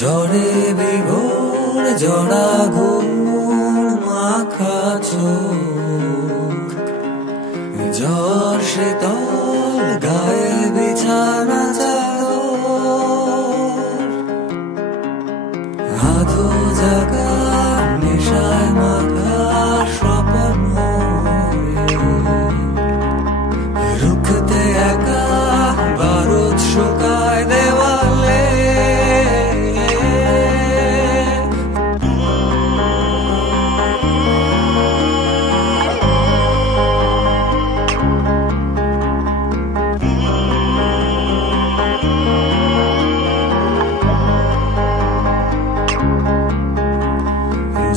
ঝড়ে বিভোর জড়া ঘুম মাখা চোখ, ঝড় শীতল গায়ে বিছানা চাদর, আধো জাগা নেশায় মাখা স্বপ্ন, রুখতে একা বারুদ শুকায় দেওয়ালে।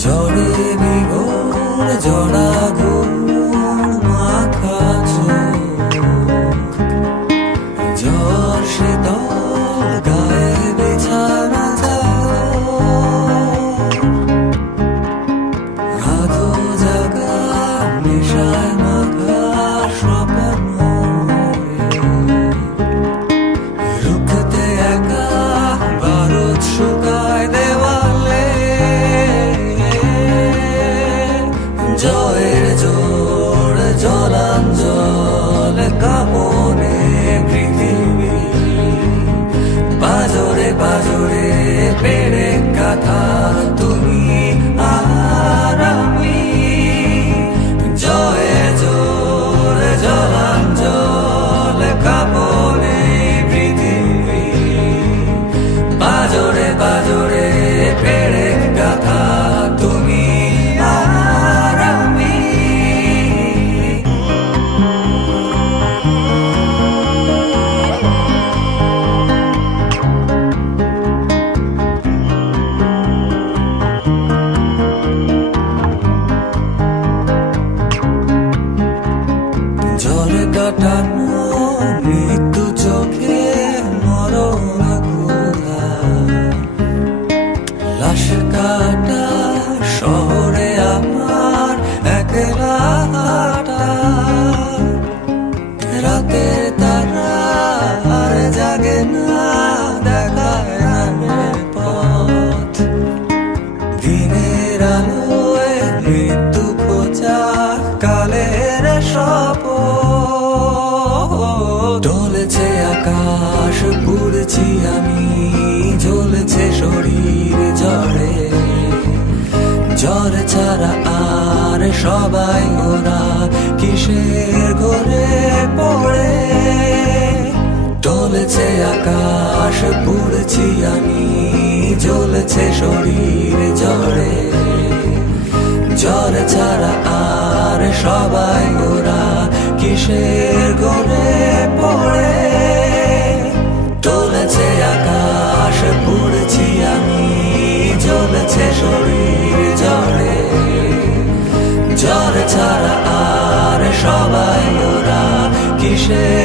ঝড়ে বিভোর জড়া ঘুম মাখা চোখ, ঝড় শীতল গায়ে বিছানা চাদর, আধো জাগা নেশায় মাখা স্বপ্ন, রুখতে একা বারুদ শুকায় দেওয়ালে। জয়ের জোর জলাঞ্জল কামনে পৃথিবী, বাজরে বাজরে পেড়ে কাথা তুমি আর আমি। জয়ের জোর জলাঞ্জল কামনে পৃথিবী, বাজরে বাজরে পেড়ে কাথা তুমি আর আমি। ঝড়ে কাটানো মৃত্যু চোখে মরণ ক্ষুধা, লাশ কাটা শহরে আমার একলা হাঁটা, রাতের তারা আর জাগে না, দেখায় না পথ, দিনের আলোয় মৃত্যু খোঁজা কালের শপথ। ডলেছে আকাশ পুড়ছি আমি, জ্বলছে শরীর ঝড়ে, ঝড় ছাড়া আর সবাই ওরা কিসের ঘরে পড়ে। ডলেছে আকাশ পুড়ছি আমি, জ্বলছে শরীর ঝড়ে, ঝড় ছাড়া আর সবাই ওরা কিসের ঘরে পড়ে। ডলেছে আকাশ পুড়ছি আমি, জ্বলছে শরীর ঝড়ে, ঝড় ছাড়া আর সবাই ওরা কিসের